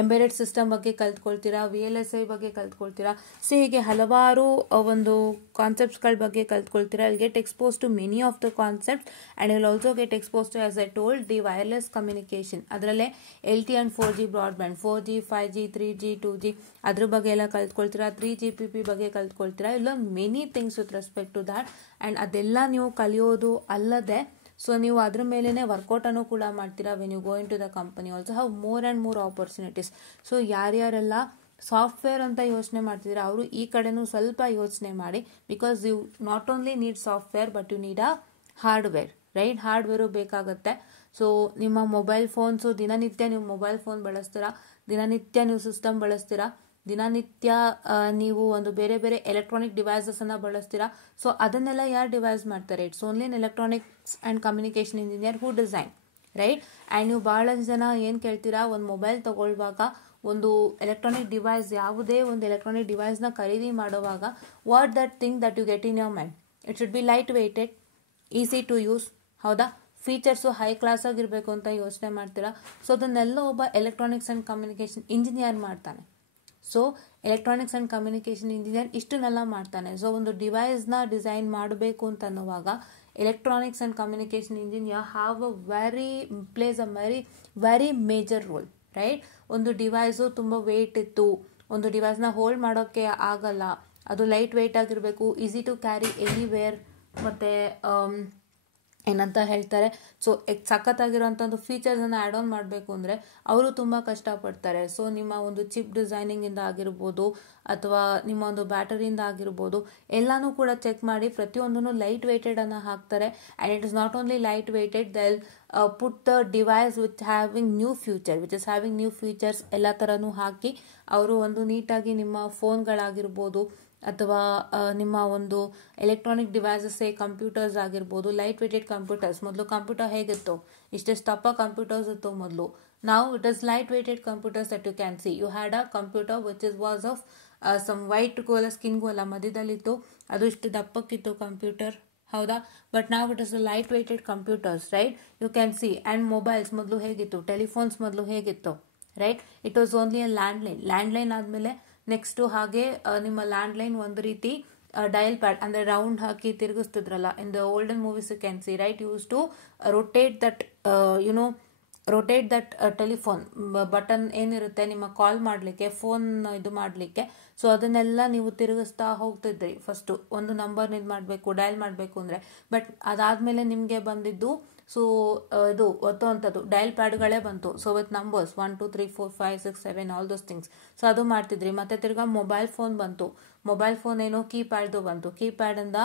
embedded system ಬಗ್ಗೆ ಕಲ್ತ್ಕೊಳ್ತೀರಾ, VLSI ಬಗ್ಗೆ ಕಲ್ತ್ಕೊಳ್ತೀರಾ. ಸೊ ಹೀಗೆ ಹಲವಾರು ಒಂದು ಕಾನ್ಸೆಪ್ಟ್ಸ್ಗಳ ಬಗ್ಗೆ ಕಲ್ತ್ಕೊಳ್ತೀರಾ. Will get expose to many of the concepts and will also get expose to, as I told, the wireless communication. ಅದರಲ್ಲೇ LTE and 4G broadband, 4G 5G 3G 2G ಅದ್ರ ಬಗ್ಗೆ ಎಲ್ಲ ಕಲ್ತ್ಕೊಳ್ತೀರಾ. 3GPP ಬಗ್ಗೆ ಕಲ್ತ್ಕೊಳ್ತೀರಾ. ಇಲ್ಲ many things with respect to that. And ಅದೆಲ್ಲ ನೀವು ಕಲಿಯೋದು ಅಲ್ಲದೆ ಸೊ ನೀವು ಅದ್ರ ಮೇಲೇ ವರ್ಕೌಟನ್ನು ಕೂಡ ಮಾಡ್ತೀರಾ. When you go into the company also have more and more opportunities. So ಯಾರ್ಯಾರೆಲ್ಲ ಸಾಫ್ಟ್ವೇರ್ ಅಂತ ಯೋಚನೆ ಮಾಡ್ತಿದ್ದೀರಾ ಅವರು ಈ ಕಡೆನೂ ಸ್ವಲ್ಪ ಯೋಚನೆ ಮಾಡಿ. Because you not only need software but you need a hardware, right. Hardware ಬೇಕಾಗುತ್ತೆ. ಸೊ ನಿಮ್ಮ ಮೊಬೈಲ್ ಫೋನ್ಸು ದಿನನಿತ್ಯ ನೀವು ಮೊಬೈಲ್ ಫೋನ್ ಬಳಸ್ತೀರಾ, ದಿನನಿತ್ಯ ನೀವು ಸಿಸ್ಟಮ್ ಬಳಸ್ತೀರಾ, ದಿನನಿತ್ಯ ನೀವು ಒಂದು ಬೇರೆ ಬೇರೆ ಎಲೆಕ್ಟ್ರಾನಿಕ್ ಡಿವೈಸಸನ್ನು ಬಳಸ್ತೀರಾ. ಸೊ ಅದನ್ನೆಲ್ಲ ಯಾರು ಡಿವೈಸ್ ಮಾಡ್ತಾರೆ? It's only an electronics and communication engineer who design, right? And ನೀವು ಭಾಳಷ್ಟು ಜನ ಏನು ಕೇಳ್ತೀರಾ, ಒಂದು ಮೊಬೈಲ್ ತಗೊಳ್ಳುವಾಗ, ಒಂದು ಎಲೆಕ್ಟ್ರಾನಿಕ್ ಡಿವೈಸ್, ಯಾವುದೇ ಒಂದು ಎಲೆಕ್ಟ್ರಾನಿಕ್ ಡಿವೈಸ್ನ ಖರೀದಿ ಮಾಡುವಾಗ, what that thing that you get in your mind? It should be light weighted, easy to use, ಹೌದಾ? ಫೀಚರ್ಸು ಹೈ ಕ್ಲಾಸ್ ಆಗಿರಬೇಕು ಅಂತ ಯೋಚನೆ ಮಾಡ್ತೀರಾ. ಸೊ ಅದನ್ನೆಲ್ಲ ಒಬ್ಬ ಎಲೆಕ್ಟ್ರಾನಿಕ್ಸ್ ಆ್ಯಂಡ್ ಕಮ್ಯುನಿಕೇಷನ್ ಇಂಜಿನಿಯರ್ ಮಾಡ್ತಾನೆ. So electronics and communication engineer ಇಷ್ಟನ್ನೆಲ್ಲ ಮಾಡ್ತಾನೆ. ಸೊ ಒಂದು ಡಿವೈಸ್ನ ಡಿಸೈನ್ ಮಾಡಬೇಕು ಅಂತ ಅನ್ನುವಾಗ electronics and communication engineer plays a very major role, right? ಒಂದು ಡಿವೈಸು ತುಂಬ ವೇಟ್ ಇತ್ತು, ಒಂದು ಡಿವೈಸ್ನ ಹೋಲ್ಡ್ ಮಾಡೋಕ್ಕೆ ಆಗಲ್ಲ, ಅದು ಲೈಟ್ ವೆಯ್ಟ್ ಆಗಿರಬೇಕು, ಈಸಿ ಟು ಕ್ಯಾರಿ ಎನಿವೇರ್, ಮತ್ತು ಏನಂತ ಹೇಳ್ತಾರೆ, ಸೊ ಸಖತ್ತಾಗಿರೋಂಥ ಒಂದು ಫೀಚರ್ಸನ್ನು ಆ್ಯಡ್ ಆನ್ ಮಾಡಬೇಕು ಅಂದರೆ ಅವರು ತುಂಬ ಕಷ್ಟಪಡ್ತಾರೆ. ಸೊ ನಿಮ್ಮ ಒಂದು ಚಿಪ್ ಡಿಸೈನಿಂಗಿಂದ ಆಗಿರ್ಬೋದು, ಅಥವಾ ನಿಮ್ಮ ಒಂದು ಬ್ಯಾಟರಿಯಿಂದ ಆಗಿರ್ಬೋದು, ಎಲ್ಲನೂ ಕೂಡ ಚೆಕ್ ಮಾಡಿ ಪ್ರತಿಯೊಂದನ್ನು ಲೈಟ್ ವೆಯ್ಟೆಡನ್ನು ಹಾಕ್ತಾರೆ. And it is not only light weighted, they'll put the device which having new futures ಎಲ್ಲ ಥರನೂ ಹಾಕಿ ಅವರು ಒಂದು ನೀಟಾಗಿ ನಿಮ್ಮ ಫೋನ್ಗಳಾಗಿರ್ಬೋದು, ಅಥವಾ ನಿಮ್ಮ ಒಂದು ಎಲೆಕ್ಟ್ರಾನಿಕ್ ಡಿವೈಸಸ್ಸೇ ಕಂಪ್ಯೂಟರ್ಸ್ ಆಗಿರ್ಬೋದು, ಲೈಟ್ ವೇಟೆಡ್ ಕಂಪ್ಯೂಟರ್ಸ್. ಮೊದಲು ಕಂಪ್ಯೂಟರ್ ಹೇಗಿತ್ತು? ಇಷ್ಟೆಷ್ಟು ದಪ್ಪ ಕಂಪ್ಯೂಟರ್ಸ್ ಇತ್ತು ಮೊದಲು. ನಾವು it is light weighted computers that you can see. You had a computer which was of some ವೈಟ್ಗೂ ಅಲ್ಲ, ಸ್ಕಿನ್ಗೂ ಅಲ್ಲ, ಮಧ್ಯದಲ್ಲಿತ್ತು, ಅದು ಇಷ್ಟು ದಪ್ಪಕ್ಕಿತ್ತು ಕಂಪ್ಯೂಟರ್, ಹೌದಾ? ಬಟ್ ನಾವು it is light weighted computers, right? You can see. And mobiles ಮೊದಲು ಹೇಗಿತ್ತು? ಟೆಲಿಫೋನ್ಸ್ ಮೊದಲು ಹೇಗಿತ್ತು, right? It was only a landline ಆದಮೇಲೆ ನೆಕ್ಸ್ಟು ಹಾಗೆ ನಿಮ್ಮ ಲ್ಯಾಂಡ್ಲೈನ್ ಒಂದು ರೀತಿ ಡಯಲ್ ಪ್ಯಾಡ್ ಅಂದರೆ ರೌಂಡ್ ಹಾಕಿ ತಿರುಗಿಸ್ತಿದ್ರಲ್ಲ. In the olden movies you can see, right? Use to rotate that telephone button ಏನಿರುತ್ತೆ ನಿಮ್ಮ ಕಾಲ್ ಮಾಡಲಿಕ್ಕೆ, ಫೋನ್ ಇದು ಮಾಡಲಿಕ್ಕೆ. ಸೊ ಅದನ್ನೆಲ್ಲ ನೀವು ತಿರುಗಿಸ್ತಾ ಹೋಗ್ತಿದ್ರಿ. ಫಸ್ಟು ಒಂದು ನಂಬರ್ ಇದು ಮಾಡಬೇಕು, ಡಯಲ್ ಮಾಡಬೇಕು ಅಂದರೆ. ಬಟ್ ಅದಾದಮೇಲೆ ನಿಮಗೆ ಬಂದಿದ್ದು ಸೊ ಇದು ಒತ್ತುವಂಥದ್ದು ಡಯಲ್ ಪ್ಯಾಡ್ಗಳೇ ಬಂತು. So with numbers 1 2 3 4 5 6 7 all those things. So ಅದು ಮಾಡ್ತಿದ್ರಿ. ಮತ್ತೆ ತಿರ್ಗಾ ಮೊಬೈಲ್ ಫೋನ್ ಬಂತು. ಮೊಬೈಲ್ ಫೋನ್ ಏನೋ ಕೀಪ್ಯಾಡ್ದು ಬಂತು. ಕೀಪ್ಯಾಡಿಂದ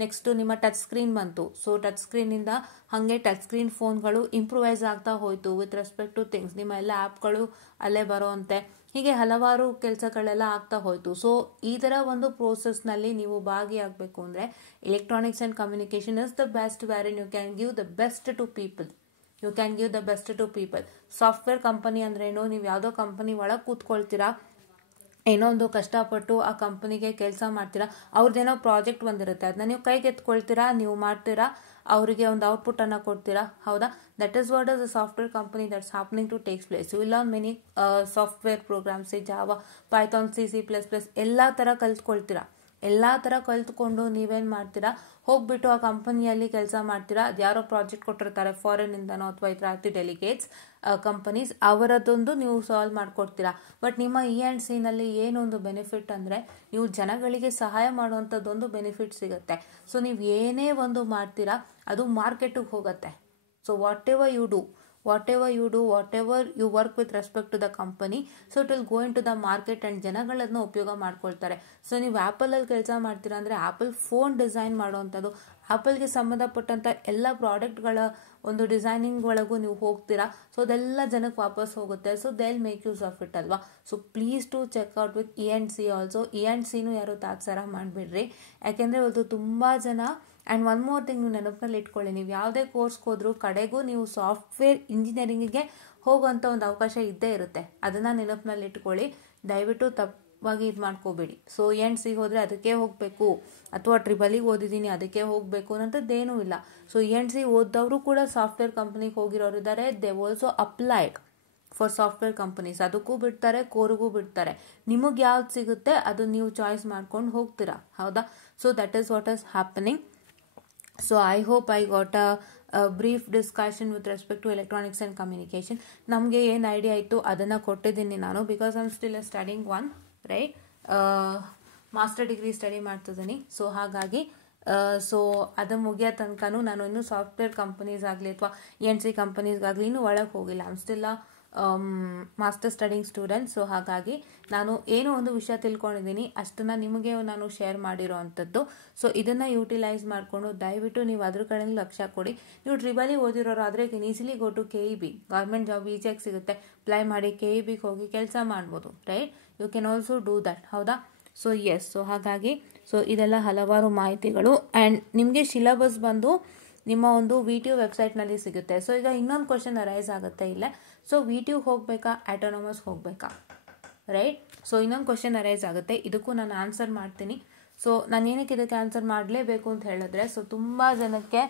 ನೆಕ್ಸ್ಟು ನಿಮ್ಮ ಟಚ್ ಸ್ಕ್ರೀನ್ ಬಂತು. ಸೊ ಟಚ್ ಸ್ಕ್ರೀನಿಂದ ಹಾಗೆ ಟಚ್ ಸ್ಕ್ರೀನ್ ಫೋನ್ಗಳು ಇಂಪ್ರೂವೈಸ್ ಆಗ್ತಾ ಹೋಯಿತು ವಿತ್ ರೆಸ್ಪೆಕ್ಟ್ ಟು ಥಿಂಗ್ಸ್. ನಿಮ್ಮ ಎಲ್ಲ ಆ್ಯಪ್ಗಳು ಅಲ್ಲೇ ಬರೋವಂತೆ, ಹೀಗೆ ಹಲವಾರು ಕೆಲಸಗಳೆಲ್ಲ ಆಗ್ತಾ ಹೋಯಿತು. ಸೊ ಈ ಥರ ಒಂದು ಪ್ರೋಸೆಸ್ನಲ್ಲಿ ನೀವು ಭಾಗಿಯಾಗಬೇಕು ಅಂದರೆ electronics and communication is the best wherein you can give the best to people. Software company ಅಂದ್ರೇನು? ನೀವು ಯಾವುದೋ ಕಂಪನಿ ಒಳಗೆ ಕೂತ್ಕೊಳ್ತೀರಾ, ಏನೋ ಒಂದು ಕಷ್ಟಪಟ್ಟು ಆ ಕಂಪನಿಗೆ ಕೆಲಸ ಮಾಡ್ತೀರಾ, ಅವ್ರದ್ದೇನೋ ಪ್ರಾಜೆಕ್ಟ್ ಬಂದಿರುತ್ತೆ, ಅದನ್ನ ನೀವು ಕೈಗೆತ್ಕೊಳ್ತೀರಾ, ನೀವು ಮಾಡ್ತೀರಾ, ಅವರಿಗೆ ಒಂದು ಔಟ್ಪುಟ್ಟನ್ನು ಕೊಡ್ತೀರಾ, ಹೌದಾ? That is what is a software company that's happening to takes place. You will learn many software programs, Java, Python, C++, ಎಲ್ಲ ಥರ ಕಲ್ತ್ಕೊಳ್ತೀರಾ. ಎಲ್ಲ ಥರ ಕಲ್ತ್ಕೊಂಡು ನೀವೇನು ಮಾಡ್ತೀರಾ, ಹೋಗ್ಬಿಟ್ಟು ಆ ಕಂಪನಿಯಲ್ಲಿ ಕೆಲಸ ಮಾಡ್ತೀರಾ. ಅದು ಯಾರೋ ಪ್ರಾಜೆಕ್ಟ್ ಕೊಟ್ಟಿರ್ತಾರೆ ಫಾರಿನ್ನಿಂದನೋ ಅಥವಾ ಈ ಥರ ಡೆಲಿಗೇಟ್ಸ್ ಕಂಪನೀಸ್, ಅವರದೊಂದು ನೀವು ಸಾಲ್ವ್ ಮಾಡಿಕೊಡ್ತೀರಾ. ಬಟ್ ನಿಮ್ಮ E&Cನಲ್ಲಿ ಏನೊಂದು ಬೆನಿಫಿಟ್ ಅಂದರೆ ನೀವು ಜನಗಳಿಗೆ ಸಹಾಯ ಮಾಡುವಂಥದ್ದೊಂದು ಬೆನಿಫಿಟ್ ಸಿಗುತ್ತೆ. ಸೊ ನೀವು ಏನೇ ಒಂದು ಮಾಡ್ತೀರಾ ಅದು ಮಾರ್ಕೆಟಿಗೆ ಹೋಗುತ್ತೆ. So whatever you do, whatever you work with respect to the company, so it will go into the market and ಜನಗಳನ್ನ ಉಪಯೋಗ ಮಾಡ್ಕೊಳ್ತಾರೆ. ಸೊ ನೀವು ಆ್ಯಪಲಲ್ಲಿ ಕೆಲಸ ಮಾಡ್ತೀರಾ ಅಂದರೆ ಆ್ಯಪಲ್ ಫೋನ್ ಡಿಸೈನ್ ಮಾಡೋವಂಥದ್ದು, ಆ್ಯಪಲ್ಗೆ ಸಂಬಂಧಪಟ್ಟಂಥ ಎಲ್ಲ ಪ್ರಾಡಕ್ಟ್ಗಳ ಒಂದು ಡಿಸೈನಿಂಗ್ ಒಳಗೂ ನೀವು ಹೋಗ್ತೀರಾ. ಸೊ ಅದೆಲ್ಲ ಜನಕ್ಕೆ ವಾಪಸ್ ಹೋಗುತ್ತೆ. So they will make use of it ಅಲ್ವಾ. So please to check out with E&C also. E&Cನೂ ಯಾರು ತಾತ್ಸಾರ ಮಾಡಿಬಿಡ್ರಿ, ಯಾಕೆಂದರೆ ಅದು ತುಂಬ ಜನ. ಆ್ಯಂಡ್ ಒನ್ ಮೋರ್ ಥಿಂಗ್, ನೀವು ನೆನಪಿನಲ್ಲಿ ಇಟ್ಕೊಳ್ಳಿ, ನೀವು ಯಾವುದೇ ಕೋರ್ಸ್ಗೆ ಹೋದ್ರೂ ಕಡೆಗೂ ನೀವು ಸಾಫ್ಟ್ವೇರ್ ಇಂಜಿನಿಯರಿಂಗಿಗೆ ಹೋಗುವಂಥ ಒಂದು ಅವಕಾಶ ಇದ್ದೇ ಇರುತ್ತೆ. ಅದನ್ನು ನೆನಪಿನಲ್ಲಿ ಇಟ್ಕೊಳ್ಳಿ, ದಯವಿಟ್ಟು ತಪ್ಪಾಗಿ ಇದು ಮಾಡ್ಕೋಬೇಡಿ. ಸೊ E&C ಹೋದರೆ ಅದಕ್ಕೆ ಹೋಗಬೇಕು, ಅಥವಾ ಟ್ರಿಬಲಿಗೆ ಓದಿದ್ದೀನಿ ಅದಕ್ಕೆ ಹೋಗಬೇಕು ಅನ್ನೋಂಥದ್ದೇನೂ ಇಲ್ಲ. ಸೊ E&C ಓದೋರು ಕೂಡ ಸಾಫ್ಟ್ವೇರ್ ಕಂಪ್ನಿಗೆ ಹೋಗಿರೋರು ಇದ್ದಾರೆ. They also applied for software companies, ಅದಕ್ಕೂ ಬಿಡ್ತಾರೆ, ಕೋರ್ಗೂ ಬಿಡ್ತಾರೆ. ನಿಮಗೆ ಯಾವ್ದು ಸಿಗುತ್ತೆ ಅದು ನೀವು ಚಾಯ್ಸ್ ಮಾಡ್ಕೊಂಡು ಹೋಗ್ತೀರಾ, ಹೌದಾ? So that is what is happening. So I hope I got a brief discussion with respect to electronics and communication. ನಮಗೆ ಏನು ಐಡಿಯಾ ಇತ್ತು ಅದನ್ನು ಕೊಟ್ಟಿದ್ದೀನಿ ನಾನು, because I am still studying one, right? Master degree study ಮಾಡ್ತಿದ್ದೀನಿ. So ಹಾಗಾಗಿ so ಅದು ಮುಗಿಯೋ ತನಕನೂ ನಾನು ಇನ್ನೂ ಸಾಫ್ಟ್ವೇರ್ ಕಂಪನೀಸ್ ಆಗಲಿ ಅಥವಾ E&C ಕಂಪನೀಸ್ಗಾಗಲಿ ಇನ್ನೂ ಒಳಗೆ ಹೋಗಿಲ್ಲ. I am still master studying student. So ಹಾಗಾಗಿ ನಾನು ಏನೋ ಒಂದು ವಿಷಯ ತಿಳ್ಕೊಂಡಿದ್ದೀನಿ ಅಷ್ಟನ್ನು ನಿಮಗೆ ನಾನು ಶೇರ್ ಮಾಡಿರೋ ಅಂಥದ್ದು. ಸೊ ಇದನ್ನು ಯೂಟಿಲೈಸ್ ಮಾಡಿಕೊಂಡು ದಯವಿಟ್ಟು ನೀವು ಅದ್ರ ಕಡೆ ಲಕ್ಷ್ಯ ಕೊಡಿ. ನೀವು ಟ್ರಿಬಲಿ ಓದಿರೋರಾದರೆ easily go to KEB, government job ಈಸಿಯಾಗಿ ಸಿಗುತ್ತೆ, ಅಪ್ಲೈ ಮಾಡಿ KEBಗೆ ಹೋಗಿ ಕೆಲಸ ಮಾಡ್ಬೋದು, right? You can also do that, ಹೌದಾ? ಸೊ ಎಸ್, ಸೊ ಹಾಗಾಗಿ ಸೊ ಇದೆಲ್ಲ ಹಲವಾರು ಮಾಹಿತಿಗಳು. ಆ್ಯಂಡ್ ನಿಮಗೆ ಸಿಲೆಬಸ್ ಬಂದು ನಿಮ್ಮ ಒಂದು VTU ವೆಬ್ಸೈಟ್ನಲ್ಲಿ ಸಿಗುತ್ತೆ. ಸೊ ಈಗ ಇನ್ನೊಂದು ಕ್ವಶನ್ ಅರೈಸ್ ಆಗುತ್ತೆ ಇಲ್ಲೇ. ಸೊ VTU ಹೋಗಬೇಕಾ, ಆಟೋನಮಸ್ ಹೋಗಬೇಕಾ, ರೈಟ್? ಸೊ ಇನ್ನೊಂದು ಕ್ವಶನ್ ಅರೈಸ್ ಆಗುತ್ತೆ, ಇದಕ್ಕೂ ನಾನು ಆನ್ಸರ್ ಮಾಡ್ತೀನಿ. ಸೊ ನಾನು ಏನಕ್ಕೆ ಇದಕ್ಕೆ ಆನ್ಸರ್ ಮಾಡಲೇಬೇಕು ಅಂತ ಹೇಳಿದ್ರೆ, ಸೊ ತುಂಬ ಜನಕ್ಕೆ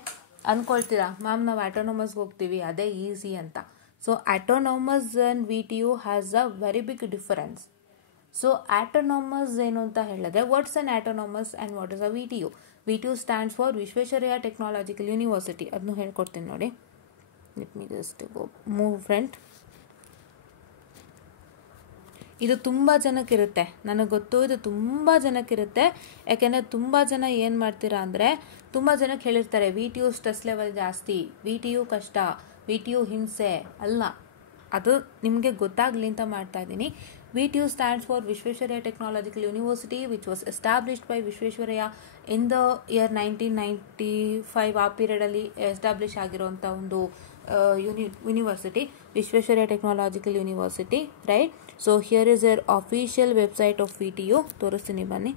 ಅಂದ್ಕೊಳ್ತೀರಾ ಮ್ಯಾಮ್ ನಾವು ಆಟೋನಮಸ್ಗೆ ಹೋಗ್ತೀವಿ ಅದೇ ಈಸಿ ಅಂತ. So autonomous and VTU has a very big difference. So autonomous ಏನು ಅಂತ ಹೇಳಿದ್ರೆ, what's an autonomous and what is a VTU? VTU stands for Visvesvaraya technological university. ಅದನ್ನು ಹೇಳ್ಕೊಡ್ತೀನಿ ನೋಡಿ. Let me just go move friend. ಇದು ತುಂಬ ಜನಕ್ಕಿರುತ್ತೆ, ನನಗೆ ಗೊತ್ತು, ಇದು ತುಂಬ ಜನಕ್ಕಿರುತ್ತೆ. ಯಾಕೆಂದರೆ ತುಂಬ ಜನ ಏನು ಮಾಡ್ತೀರಾ ಅಂದರೆ, ತುಂಬ ಜನಕ್ಕೆ ಹೇಳಿರ್ತಾರೆ VTU ಸ್ಟ್ರೆಸ್ ಲೆವೆಲ್ ಜಾಸ್ತಿ, VTU ಕಷ್ಟ, VTU ಹಿಂಸೆ. ಅಲ್ಲ, ಅದು ನಿಮಗೆ ಗೊತ್ತಾಗಲಿ ಅಂತ ಮಾಡ್ತಾ ಇದ್ದೀನಿ. VTU stands for Visvesvaraya Technological University, which was established by Visvesvaraya in the year 1995. ಆ ಪೀರಿಯಡಲ್ಲಿ ಎಸ್ಟಾಬ್ಲಿಷ್ ಆಗಿರೋಂಥ ಒಂದು university, Visvesvaraya technological university, right? So here is your official website of VTU. ತೋರಿಸ್ತೀನಿ ಬನ್ನಿ.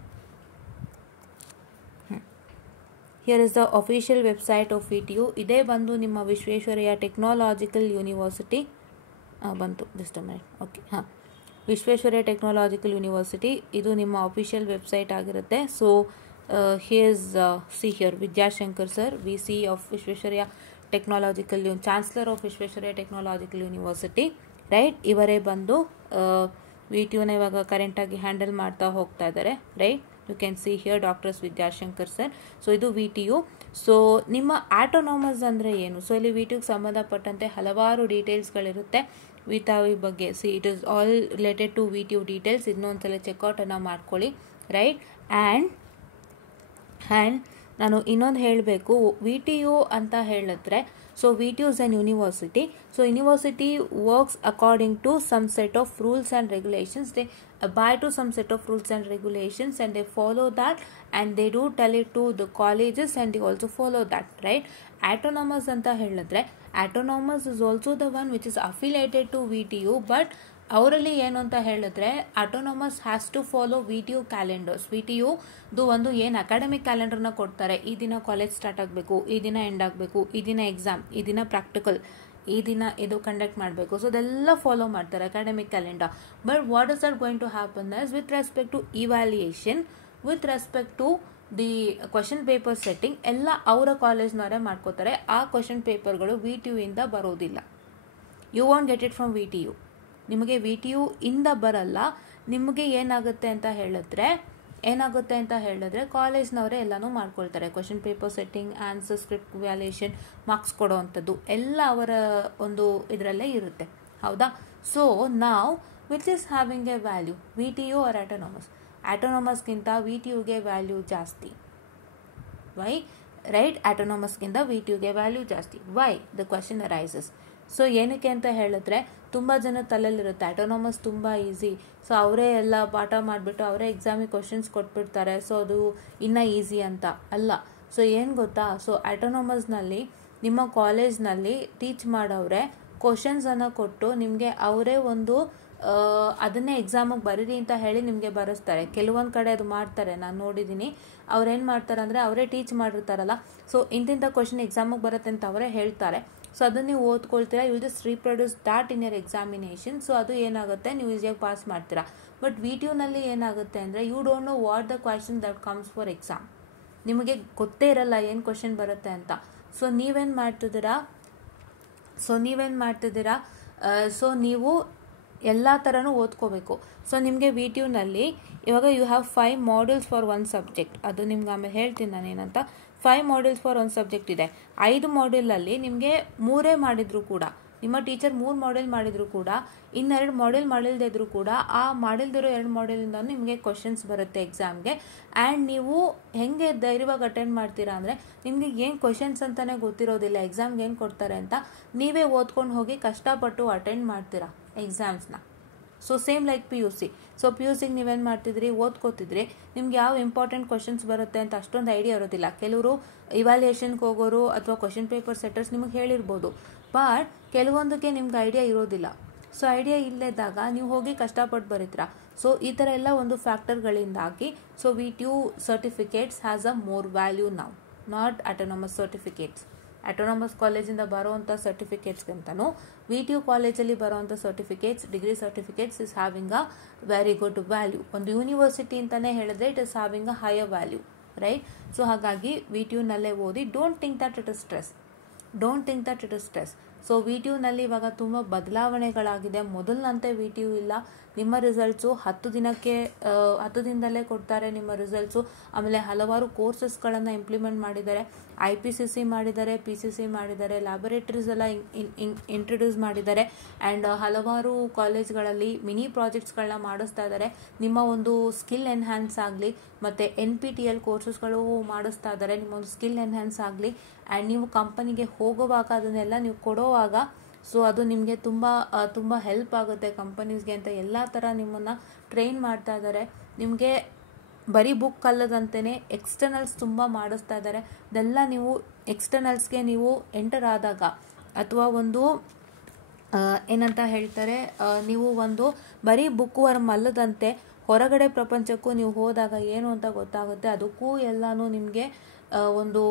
Here is the official website of VTU. ಇದೇ ಬಂದು ನಿಮ್ಮ Visvesvaraya technological university ಬಂತು. Just a minute. Okay, ಹಾಂ, ವಿಶ್ವೇಶ್ವರಯ್ಯ ಟೆಕ್ನಾಲಜಿಕಲ್ ಯೂನಿವರ್ಸಿಟಿ ಇದು ನಿಮ್ಮ ಅಫಿಷಿಯಲ್ ವೆಬ್ಸೈಟ್ ಆಗಿರುತ್ತೆ. So here's see here Vidyashankar sir, VC of Visvesvaraya technological chancellor of Visvesvaraya technological university, right? ಇವರೇ ಬಂದು VTUನ ಇವಾಗ ಕರೆಂಟಾಗಿ ಹ್ಯಾಂಡಲ್ ಮಾಡ್ತಾ ಹೋಗ್ತಾ ಇದ್ದಾರೆ, right? You can see here doctors Vidyashankar sir. So ಇದು VTU. ಸೊ ನಿಮ್ಮ ಆಟೋನಮಸ್ ಅಂದರೆ ಏನು? ಸೊ ಇಲ್ಲಿ VTUಗೆ ಸಂಬಂಧಪಟ್ಟಂತೆ ಹಲವಾರು ಡೀಟೇಲ್ಸ್ಗಳಿರುತ್ತೆ ವಿತಾವಿ ಬಗ್ಗೆ. See it is all related to VTU details. ಇನ್ನೊಂದ್ಸಲ ಚೆಕ್ಔಟನ್ನು ಮಾಡ್ಕೊಳ್ಳಿ, ರೈಟ್? ಆ್ಯಂಡ್ ನಾನು ಇನ್ನೊಂದು ಹೇಳಬೇಕು, VTU ಅಂತ ಹೇಳಿದ್ರೆ, so VTU is an university. So university works according to some set of rules and regulations. They abide to some set of rules and regulations and they follow that, and they do tell it to the colleges and they also follow that, right? Autonomous anta ಹೇಳಿದ್ರೆ, autonomous is also the one which is affiliated to VTU, but ಅವರಲ್ಲಿ ಏನು ಅಂತ ಹೇಳಿದ್ರೆ autonomous has to follow VTU calendars. VTUದು ಒಂದು ಏನು academic ಕ್ಯಾಲೆಂಡರ್ನ ಕೊಡ್ತಾರೆ, ಈ ದಿನ ಕಾಲೇಜ್ ಸ್ಟಾರ್ಟ್ ಆಗಬೇಕು, ಈ ದಿನ ಎಂಡ್ ಆಗಬೇಕು, ಈ ದಿನ ಎಕ್ಸಾಮ್, ಈ ದಿನ ಪ್ರಾಕ್ಟಿಕಲ್, ಈ ದಿನ ಇದು ಕಂಡಕ್ಟ್ ಮಾಡಬೇಕು. ಸೊ ಅದೆಲ್ಲ ಫಾಲೋ ಮಾಡ್ತಾರೆ academic calendar. But what is that going to happen is, with respect to evaluation, with respect to the question paper setting ಎಲ್ಲ ಅವರ ಕಾಲೇಜ್ನವರೇ ಮಾಡ್ಕೋತಾರೆ. ಆ ಕ್ವಶನ್ ಪೇಪರ್ಗಳು VTU ಇಂದ ಬರೋದಿಲ್ಲ. You want get it from VTU. ನಿಮಗೆ VTU ಇಂದ ಬರಲ್ಲ. ನಿಮಗೆ ಏನಾಗುತ್ತೆ ಅಂತ ಹೇಳಿದ್ರೆ ಕಾಲೇಜ್ನವರೇ ಎಲ್ಲನೂ ಮಾಡ್ಕೊಳ್ತಾರೆ. Question paper setting, answer script, valuation, marks ಕೊಡೋ ಅಂಥದ್ದು ಎಲ್ಲ ಅವರ ಒಂದು ಇದರಲ್ಲೇ ಇರುತ್ತೆ, ಹೌದಾ? ಸೊ ನಾವು which is having a value, VTU or autonomous? ಆಟೋನಮಸ್ಗಿಂತ VTUಗೆ ವ್ಯಾಲ್ಯೂ ಜಾಸ್ತಿ. ವೈ? ರೈಟ್? ಆಟೋನಮಸ್ಗಿಂತ VTUಗೆ ವ್ಯಾಲ್ಯೂ ಜಾಸ್ತಿ. Why? The question arises. So ಏನಕ್ಕೆ ಅಂತ ಹೇಳಿದ್ರೆ, ತುಂಬ ಜನ ತಲೆಯಲ್ಲಿರುತ್ತೆ ಆಟೋನಮಸ್ ತುಂಬ ಈಸಿ, ಸೊ ಅವರೇ ಎಲ್ಲ ಪಾಠ ಮಾಡಿಬಿಟ್ಟು ಅವರೇ ಎಕ್ಸಾಮಿಗೆ ಕ್ವಶನ್ಸ್ ಕೊಟ್ಬಿಡ್ತಾರೆ, ಸೊ ಅದು ಇನ್ನೂ ಈಸಿ ಅಂತ. ಅಲ್ಲ. ಸೊ ಏನು ಗೊತ್ತಾ, ಸೊ ಆಟೋನಮಸ್ನಲ್ಲಿ ನಿಮ್ಮ ಕಾಲೇಜ್ನಲ್ಲಿ ಟೀಚ್ ಮಾಡೋರೆ ಕ್ವಶನ್ಸನ್ನು ಕೊಟ್ಟು ನಿಮಗೆ ಅವರೇ ಒಂದು ಅದನ್ನೇ ಎಕ್ಸಾಮಿಗೆ ಬರೀರಿ ಅಂತ ಹೇಳಿ ನಿಮಗೆ ಬರೆಸ್ತಾರೆ. ಕೆಲವೊಂದು ಕಡೆ ಅದು ಮಾಡ್ತಾರೆ, ನಾನು ನೋಡಿದ್ದೀನಿ. ಅವ್ರೇನು ಮಾಡ್ತಾರೆ ಅಂದರೆ ಅವರೇ ಟೀಚ್ ಮಾಡಿರ್ತಾರಲ್ಲ, ಸೊ ಇಂತಿಂಥ ಕ್ವಶನ್ ಎಕ್ಸಾಮಿಗೆ ಬರುತ್ತೆ ಅಂತ ಅವರೇ ಹೇಳ್ತಾರೆ. ಸೊ ಅದನ್ನು ನೀವು ಓದ್ಕೊಳ್ತೀರಾ, you just reproduce that in your examination. So ಅದು ಏನಾಗುತ್ತೆ, ನೀವು ಈಸಿಯಾಗಿ ಪಾಸ್ ಮಾಡ್ತೀರಾ. ಬಟ್ VTUನಲ್ಲಿ ಏನಾಗುತ್ತೆ ಅಂದರೆ, you don't know what the question that comes for exam. ನಿಮಗೆ ಗೊತ್ತೇ ಇರಲ್ಲ ಏನು ಕ್ವಶನ್ ಬರುತ್ತೆ ಅಂತ. ಸೊ ನೀವೇನು ಮಾಡ್ತಿದ್ದೀರಾ, ಸೊ ನೀವು ಎಲ್ಲ ಥರನೂ ಓದ್ಕೋಬೇಕು. ಸೊ ನಿಮಗೆ VTUನಲ್ಲಿ ಇವಾಗ you have 5 modules for 1 subject. ಅದು ನಿಮ್ಗೆ ಆಮೇಲೆ ಹೇಳ್ತೀನಿ ನಾನೇನಂತ. 5 ಮಾಡ್ಯೂಲ್ಸ್ ಫಾರ್ 1 ಸಬ್ಜೆಕ್ಟ್ ಇದೆ. 5 ಮಾಡ್ಯೂಲಲ್ಲಿ ನಿಮಗೆ 3 ಮಾಡಿದ್ರು ಕೂಡ ನಿಮ್ಮ ಟೀಚರ್ 3 ಮಾಡೆಲ್ ಮಾಡಿದ್ರು ಕೂಡ ಇನ್ನೆರಡು ಮಾಡೆಲ್ ಮಾಡಿಲ್ದೇ ಇದ್ರು ಕೂಡ ಆ ಮಾಡಿಲ್ದಿರೋ 2 ಮಾಡೆಲಿಂದ ನಿಮಗೆ ಕ್ವಶನ್ಸ್ ಬರುತ್ತೆ ಎಕ್ಸಾಮ್ಗೆ. ಆ್ಯಂಡ್ ನೀವು ಹೆಂಗೆ ಧೈರ್ಯವಾಗಿ ಅಟೆಂಡ್ ಮಾಡ್ತೀರಾ ಅಂದರೆ ನಿಮಗೆ ಏನು ಕ್ವಶನ್ಸ್ ಅಂತಲೇ ಗೊತ್ತಿರೋದಿಲ್ಲ, ಎಕ್ಸಾಮ್ಗೆ ಏನು ಕೊಡ್ತಾರೆ ಅಂತ ನೀವೇ ಓದ್ಕೊಂಡು ಹೋಗಿ ಕಷ್ಟಪಟ್ಟು ಅಟೆಂಡ್ ಮಾಡ್ತೀರಾ ಎಕ್ಸಾಮ್ಸ್ನ. So same like PUC. So PUCಗೆ ನೀವೇನು ಮಾಡ್ತಿದ್ರಿ, ಓದ್ಕೋತಿದ್ರಿ, ನಿಮ್ಗೆ ಯಾವ ಇಂಪಾರ್ಟೆಂಟ್ ಕ್ವಶನ್ಸ್ ಬರುತ್ತೆ ಅಂತ ಅಷ್ಟೊಂದು ಐಡಿಯಾ ಇರೋದಿಲ್ಲ. ಕೆಲವರು ಇವ್ಯಾಲ್ಯೂಯೇಷನ್ಗೆ ಹೋಗೋರು ಅಥವಾ ಕ್ವಶನ್ ಪೇಪರ್ ಸೆಟ್ಟರ್ಸ್ ನಿಮಗೆ ಹೇಳಿರ್ಬೋದು, ಬಟ್ ಕೆಲವೊಂದಕ್ಕೆ ನಿಮ್ಗೆ ಐಡಿಯಾ ಇರೋದಿಲ್ಲ. ಸೊ ಐಡಿಯಾ ಇಲ್ಲದಾಗ ನೀವು ಹೋಗಿ ಕಷ್ಟಪಟ್ಟು ಬರೀತೀರಾ. ಸೊ ಈ ಥರ ಎಲ್ಲ ಒಂದು ಫ್ಯಾಕ್ಟರ್ಗಳಿಂದಾಗಿ so VTU certificates has a more value now, not autonomous certificates. Autonomous ಕಾಲೇಜಿಂದ ಬರೋವಂಥ ಸರ್ಟಿಫಿಕೇಟ್ಸ್ಗಿಂತನೂ VTU ಕಾಲೇಜಲ್ಲಿ ಬರೋವಂಥ certificates, degree certificates is having a very good value. ಒಂದು ಯೂನಿವರ್ಸಿಟಿ ಅಂತಲೇ ಹೇಳಿದ್ರೆ it is having a higher value, right? So ಹಾಗಾಗಿ VTUನಲ್ಲೇ ಓದಿ. Don't think that it is stress. So VTUನಲ್ಲಿ ಇವಾಗ ತುಂಬ ಬದಲಾವಣೆಗಳಾಗಿದೆ. ಮೊದಲಿನಂತೆ VTU ಇಲ್ಲ. ನಿಮ್ಮ ರಿಸಲ್ಟ್ಸು 10 ದಿನದಲ್ಲೇ ಕೊಡ್ತಾರೆ ನಿಮ್ಮ ರಿಸಲ್ಟ್ಸು. ಆಮೇಲೆ ಹಲವಾರು ಕೋರ್ಸಸ್ಗಳನ್ನು ಇಂಪ್ಲಿಮೆಂಟ್ ಮಾಡಿದ್ದಾರೆ. IPCC ಮಾಡಿದ್ದಾರೆ, PCC ಮಾಡಿದ್ದಾರೆ, ಲ್ಯಾಬೊರೇಟರೀಸ್ ಎಲ್ಲ ಇಂಟ್ರೊಡ್ಯೂಸ್ ಮಾಡಿದ್ದಾರೆ. ಆ್ಯಂಡ್ ಹಲವಾರು ಕಾಲೇಜ್ಗಳಲ್ಲಿ ಮಿನಿ ಪ್ರಾಜೆಕ್ಟ್ಸ್ಗಳನ್ನ ಮಾಡಿಸ್ತಾ ಇದ್ದಾರೆ. ನಿಮ್ಮ ಒಂದು ಸ್ಕಿಲ್ ಎನ್ಹ್ಯಾನ್ಸ್ ಆಗಲಿ, ಮತ್ತು NPTEL ಕೋರ್ಸಸ್ಗಳು ಮಾಡಿಸ್ತಾ ಇದ್ದಾರೆ, ನಿಮ್ಮ ಒಂದು ಸ್ಕಿಲ್ ಎನ್ಹ್ಯಾನ್ಸ್ ಆಗಲಿ. ಆ್ಯಂಡ್ ನೀವು ಕಂಪನಿಗೆ ಹೋಗುವಾಗ ಅದನ್ನೆಲ್ಲ ನೀವು ಕೊಡೋವಾಗ ಸೊ ಅದು ನಿಮಗೆ ತುಂಬ ಹೆಲ್ಪ್ ಆಗುತ್ತೆ ಕಂಪನೀಸ್ಗೆ ಅಂತ ಎಲ್ಲ ಥರ ನಿಮ್ಮನ್ನು ಟ್ರೈನ್ ಮಾಡ್ತಾ ಇದ್ದಾರೆ. ನಿಮಗೆ ಬರೀ ಬುಕ್ ಅಲ್ಲದಂತೆಯೇ ಎಕ್ಸ್ಟರ್ನಲ್ಸ್ ತುಂಬ ಮಾಡಿಸ್ತಾ ಇದ್ದಾರೆ. ಇದೆಲ್ಲ ನೀವು ಎಕ್ಸ್ಟರ್ನಲ್ಸ್ಗೆ ನೀವು ಎಂಟರ್ ಆದಾಗ ಅಥವಾ ಒಂದು ಏನಂತ ಹೇಳ್ತಾರೆ, ನೀವು ಒಂದು ಬರೀ ಬುಕ್ ವರ್ಮ್ ಅಲ್ಲದಂತೆ ಹೊರಗಡೆ ಪ್ರಪಂಚಕ್ಕೂ ನೀವು ಹೋದಾಗ ಏನು ಅಂತ ಗೊತ್ತಾಗುತ್ತೆ. ಅದಕ್ಕೂ ಎಲ್ಲನೂ ನಿಮಗೆ ಒಂದು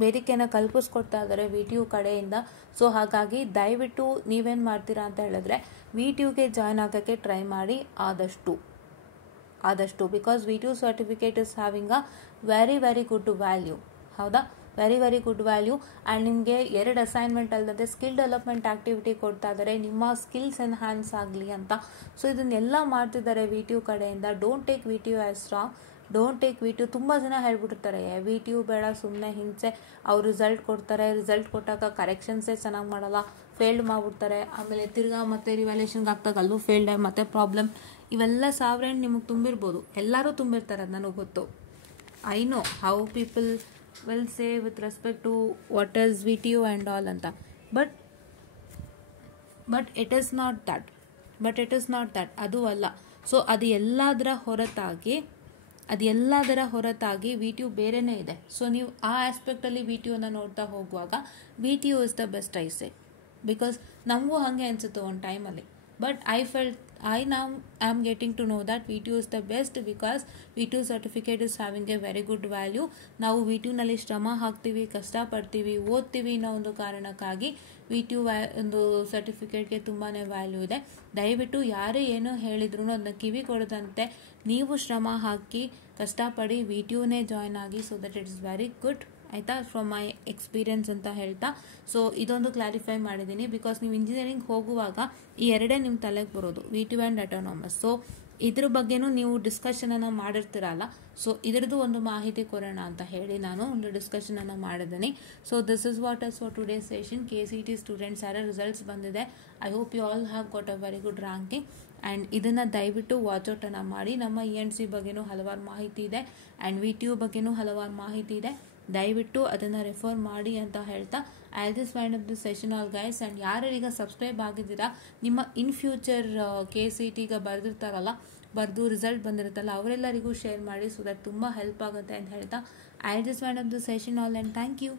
ವೇದಿಕೆನ ಕಲ್ಪಿಸ್ಕೊಡ್ತಾ ಇದ್ದಾರೆ VTU ಕಡೆಯಿಂದ. ಸೊ ಹಾಗಾಗಿ ದಯವಿಟ್ಟು ನೀವೇನು ಮಾಡ್ತೀರಾ ಅಂತ ಹೇಳಿದ್ರೆ VTUಗೆ ಜಾಯ್ನ್ ಆಗೋಕ್ಕೆ ಟ್ರೈ ಮಾಡಿ ಆದಷ್ಟು. Because VTU certificate is having a very good value. ಹೌದಾ? Very good value. ಆ್ಯಂಡ್ ನಿಮಗೆ 2 ಅಸೈನ್ಮೆಂಟ್ ಅಲ್ಲದೆ ಸ್ಕಿಲ್ ಡೆವಲಪ್ಮೆಂಟ್ ಆಕ್ಟಿವಿಟಿ ಕೊಡ್ತಾ ಇದ್ದಾರೆ, ನಿಮ್ಮ ಸ್ಕಿಲ್ಸ್ ಎನ್ಹ್ಯಾನ್ಸ್ ಆಗಲಿ ಅಂತ. ಸೊ ಇದನ್ನೆಲ್ಲ ಮಾಡ್ತಿದ್ದಾರೆ VTU ಕಡೆಯಿಂದ. Don't take VTU as strong. Don't take VTU. ತುಂಬ ಜನ ಹೇಳ್ಬಿಟ್ಟಿರ್ತಾರೆ VTU ಬೇಡ, ಸುಮ್ಮನೆ ಹಿಂಸೆ, ಅವ್ರು ರಿಸಲ್ಟ್ ಕೊಡ್ತಾರೆ, ರಿಸಲ್ಟ್ ಕೊಟ್ಟಾಗ ಕರೆಕ್ಷನ್ಸೇ ಚೆನ್ನಾಗಿ ಮಾಡಲ್ಲ, ಫೇಲ್ಡ್ ಮಾಡಿಬಿಡ್ತಾರೆ, ಆಮೇಲೆ ತಿರ್ಗಾ ಮತ್ತೆ ರಿವ್ಯಾಲ್ಯೂಷನ್ಗೆ ಆಗ್ತಾಗ ಅಲ್ಲೂ ಫೇಲ್ಡ್ ಆಗಿ ಮತ್ತೆ ಪ್ರಾಬ್ಲಮ್. ಇವೆಲ್ಲ ಸಾವಿರಾರು ನಿಮಗೆ ತುಂಬಿರ್ಬೋದು, ಎಲ್ಲರೂ ತುಂಬಿರ್ತಾರೆ, ಅದು ನನಗೆ ಗೊತ್ತು. I know how people will say with respect to what is VTU and all ಅಂತ. But it is not that. ಅದು ಅಲ್ಲ. ಸೊ ಅದು ಎಲ್ಲದರ ಹೊರತಾಗಿ VTU ಬೇರೆನೇ ಇದೆ. ಸೊ ನೀವು ಆ ಆಸ್ಪೆಕ್ಟಲ್ಲಿ VTUನ ನೋಡ್ತಾ ಹೋಗುವಾಗ VTU is the best I say. Because ನಮಗೂ ಹಾಗೆ ಅನಿಸುತ್ತೆ ಒಂದು ಟೈಮಲ್ಲಿ. But I now am getting to know that VTU is the best because VTU certificate is having a very good value. ನಾವು VTUನಲ್ಲಿ ಶ್ರಮ ಹಾಕ್ತೀವಿ, ಕಷ್ಟಪಡ್ತೀವಿ, ಓದ್ತೀವಿ ಅನ್ನೋ ಒಂದು ಕಾರಣಕ್ಕಾಗಿ VTU ಒಂದು ಸರ್ಟಿಫಿಕೇಟ್ಗೆ ತುಂಬಾ ವ್ಯಾಲ್ಯೂ ಇದೆ. ದಯವಿಟ್ಟು ಯಾರೇ ಏನೋ ಹೇಳಿದ್ರು ಅದನ್ನ ಕಿವಿ ಕೊಡದಂತೆ ನೀವು ಶ್ರಮ ಹಾಕಿ ಕಷ್ಟಪಡಿ VTUನೇ ಜಾಯ್ನ್ ಆಗಿ. So that it is very good, ಆಯಿತಾ, ಫ್ರಮ್ ಮೈ ಎಕ್ಸ್ಪೀರಿಯನ್ಸ್ ಅಂತ ಹೇಳ್ತಾ. ಸೊ ಇದೊಂದು ಕ್ಲಾರಿಫೈ ಮಾಡಿದ್ದೀನಿ. ಬಿಕಾಸ್ ನೀವು ಇಂಜಿನಿಯರಿಂಗ್ ಹೋಗುವಾಗ ಈ ಎರಡೇ ನಿಮ್ಮ ತಲೆಗೆ ಬರೋದು, VTU ಆ್ಯಂಡ್ ಅಟೋನಮಸ್. ಸೊ ಇದ್ರ ಬಗ್ಗೆನೂ ನೀವು ಡಿಸ್ಕಷನನ್ನು ಮಾಡಿರ್ತೀರಲ್ಲ, ಸೊ ಇದರದ್ದು ಒಂದು ಮಾಹಿತಿ ಕೊಡೋಣ ಅಂತ ಹೇಳಿ ನಾನು ಒಂದು ಡಿಸ್ಕಷನನ್ನು ಮಾಡಿದ್ದೀನಿ. So this is what is for today session. KCET students ಯಾರ ರಿಸಲ್ಟ್ಸ್ ಬಂದಿದೆ, I hope you all have got a very good ranking. And ಇದನ್ನು ದಯವಿಟ್ಟು ವಾಚೌಟನ್ನು ಮಾಡಿ. ನಮ್ಮ ENC ಬಗ್ಗೆನೂ ಹಲವಾರು ಮಾಹಿತಿ ಇದೆ, ಆ್ಯಂಡ್ VTU ಬಗ್ಗೆನೂ ಹಲವಾರು ಮಾಹಿತಿ ಇದೆ. ದಯವಿಟ್ಟು ಅದನ್ನು ರೆಫರ್ ಮಾಡಿ ಅಂತ ಹೇಳ್ತಾ I just wind up the session all guys. And ಯಾರೀಗ ಸಬ್ಸ್ಕ್ರೈಬ್ ಆಗಿದ್ದೀರಾ, ನಿಮ್ಮ ಇನ್ ಫ್ಯೂಚರ್ KCETಗೆ ಬರೆದಿರ್ತಾರಲ್ಲ, ಬರೆದು ರಿಸಲ್ಟ್ ಬಂದಿರುತ್ತಲ್ಲ, ಅವರೆಲ್ಲರಿಗೂ ಶೇರ್ ಮಾಡಿ. ಸೊ ದಟ್ ತುಂಬ ಹೆಲ್ಪ್ ಆಗುತ್ತೆ ಅಂತ ಹೇಳ್ತಾ I just wind up the session all and thank you.